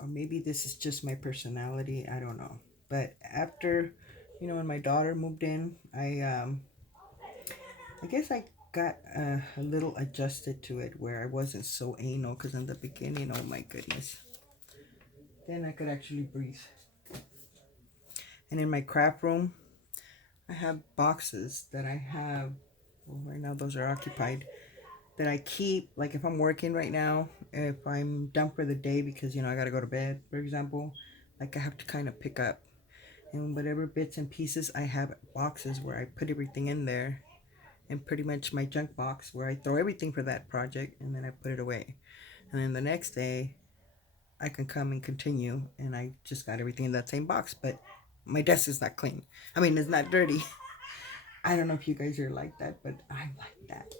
or maybe this is just my personality, I don't know. But after, when my daughter moved in, I guess I got a little adjusted to it where I wasn't so anal, because in the beginning, oh my goodness, then I could actually breathe. And in my craft room, I have boxes that I have, well, right now those are occupied, that I keep, like if I'm working right now, if I'm done for the day because, I got to go to bed, for example, like I have to kind of pick up. And whatever bits and pieces, I have boxes where I put everything in there, and pretty much my junk box where I throw everything for that project and then I put it away. And then the next day, I can come and continue, and I just got everything in that same box. But my desk is not clean. I mean, it's not dirty. I don't know if you guys are like that, but I'm like that.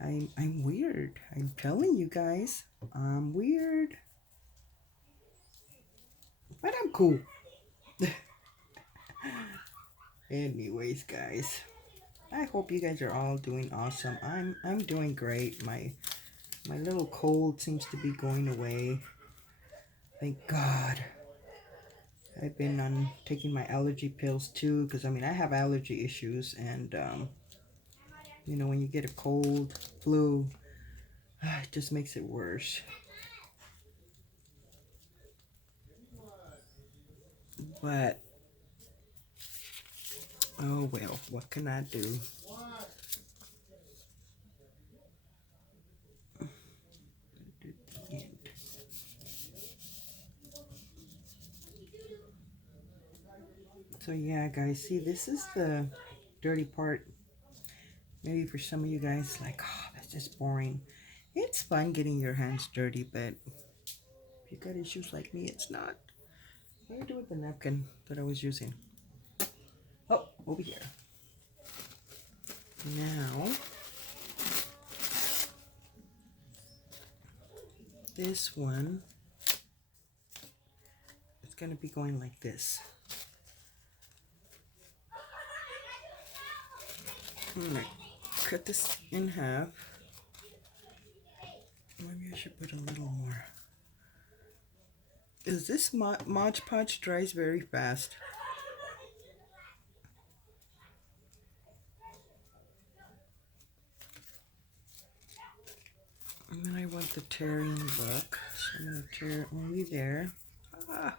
I'm weird. I'm telling you guys, I'm weird, but I'm cool. Anyways, guys, I hope you guys are all doing awesome. I'm doing great. My little cold seems to be going away. Thank God. I've been on taking my allergy pills too, because I mean I have allergy issues, and when you get a cold, flu, it just makes it worse. But oh well, what can I do? So yeah, guys, see, this is the dirty part. Maybe for some of you guys, like, oh, that's just boring. It's fun getting your hands dirty, but if you got issues like me, it's not. What do I do with the napkin that I was using? Oh, over here. Now, this one is going to be going like this. I'm going to cut this in half. Maybe I should put a little more. Is this Mod Podge dries very fast? And then I want the tearing look, so I'm going to tear it only there. Ah.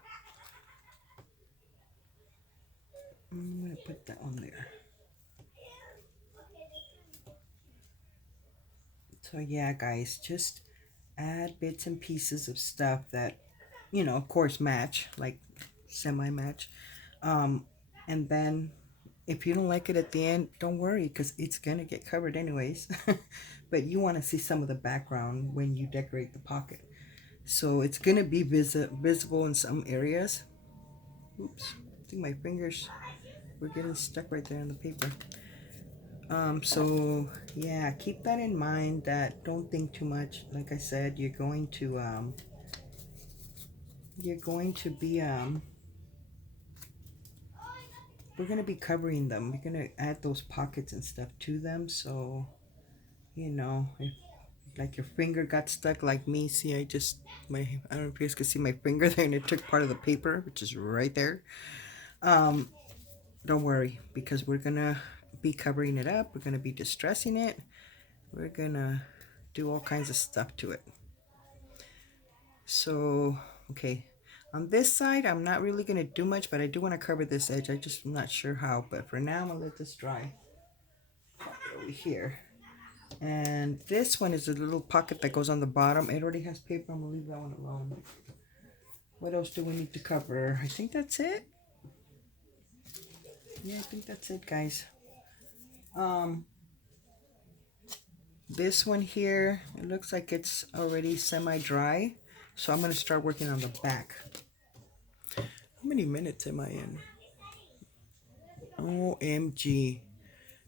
I'm going to put that on there. So yeah, guys, just add bits and pieces of stuff that, of course, match, like semi-match. Um, and then if you don't like it at the end, don't worry, because it's going to get covered anyways. But you want to see some of the background when you decorate the pocket. So it's going to be visible in some areas. Oops, I think my fingers were getting stuck right there on the paper. So yeah, keep that in mind, that don't think too much. Like I said, you're going to be we're going to be covering them. We're going to add those pockets and stuff to them. So, if like your finger got stuck like me, see, I don't know if you guys can see my finger there, and it took part of the paper, which is right there. Um, don't worry, because we're going to be covering it up. We're going to be distressing it. We're going to do all kinds of stuff to it. So, okay. On this side, I'm not really going to do much, but I do want to cover this edge. I'm not sure how, but for now, I'm going to let this dry. Pop it over here. And this one is a little pocket that goes on the bottom. It already has paper. I'm going to leave that one alone. What else do we need to cover? I think that's it. Yeah, I think that's it, guys. This one here, it looks like it's already semi-dry. So I'm going to start working on the back. How many minutes am I in? OMG.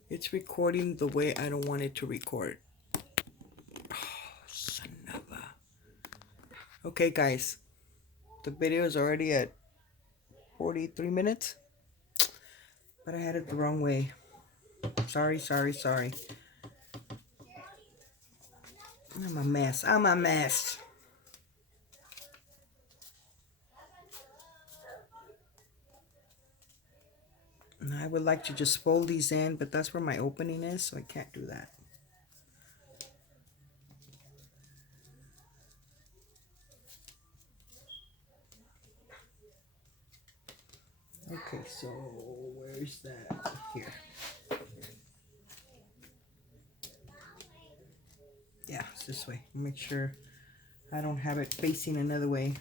It's recording the way I don't want it to record. Oh, son of a... Okay, guys. The video is already at 43 minutes. But I had it the wrong way. Sorry. I'm a mess. And I would like to just fold these in, but that's where my opening is, so I can't do that. Okay, so where's that? Here. Yeah, it's this way. Make sure I don't have it facing another way.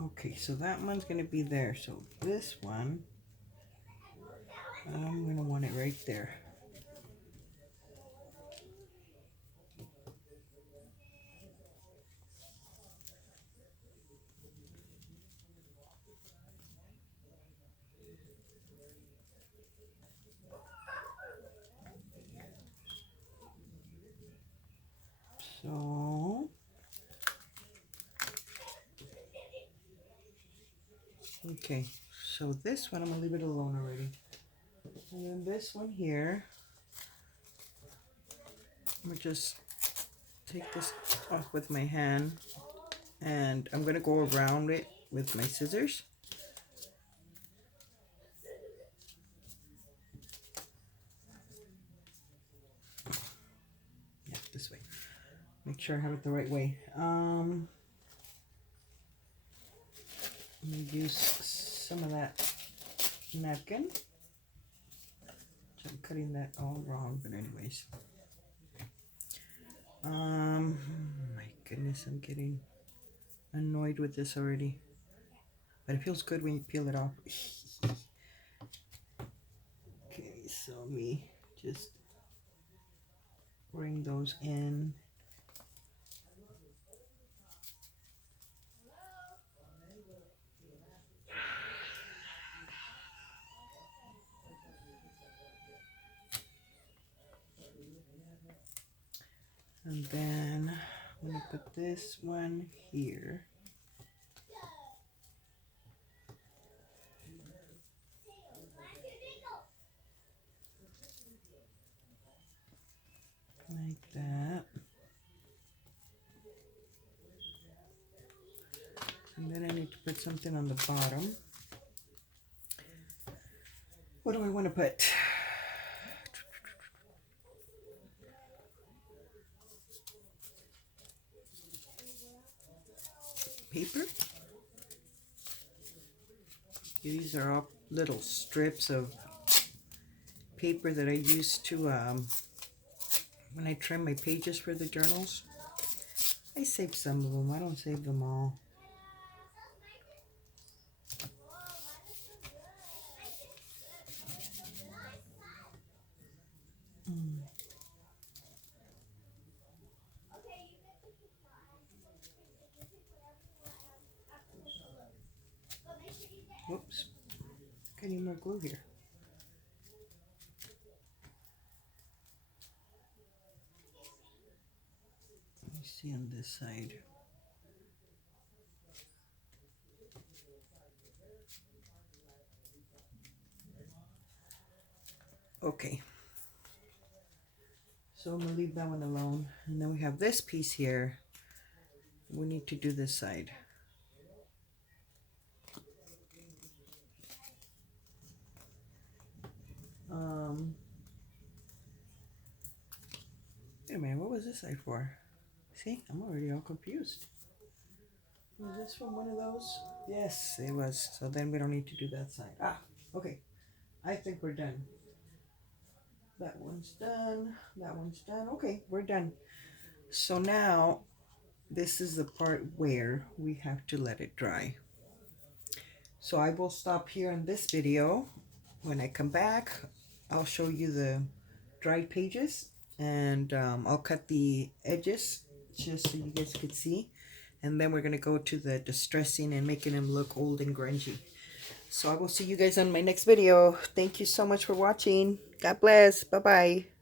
Okay, so that one's going to be there. So this one, I'm going to want it right there. So, okay, so this one, I'm going to leave it alone already. And then this one here, I'm going to just take this off with my hand. And I'm going to go around it with my scissors. Yeah, this way. Make sure I have it the right way. I'm going to use some of that napkin. I'm cutting that all wrong, but anyways. My goodness, I'm getting annoyed with this already. But it feels good when you peel it off. Okay, so me just bring those in. And then I'm going to put this one here. Like that. And then I need to put something on the bottom. What do I want to put? Paper? These are all little strips of paper that I use to, when I trim my pages for the journals. I save some of them. I don't save them all. Whoops. Got any more glue here? Let me see on this side. Okay. So I'm going to leave that one alone. And then we have this piece here. We need to do this side. Wait a minute, what was this side for? See, I'm already all confused. Was this from one of those? Yes, it was. So then we don't need to do that side. Ah, okay. I think we're done. That one's done. That one's done. Okay, we're done. So now, this is the part where we have to let it dry. So I will stop here in this video. When I come back, I'll show you the dried pages. And I'll cut the edges just so you guys could see. And then we're going to go to the distressing and making them look old and grungy. So I will see you guys on my next video. Thank you so much for watching. God bless. Bye-bye.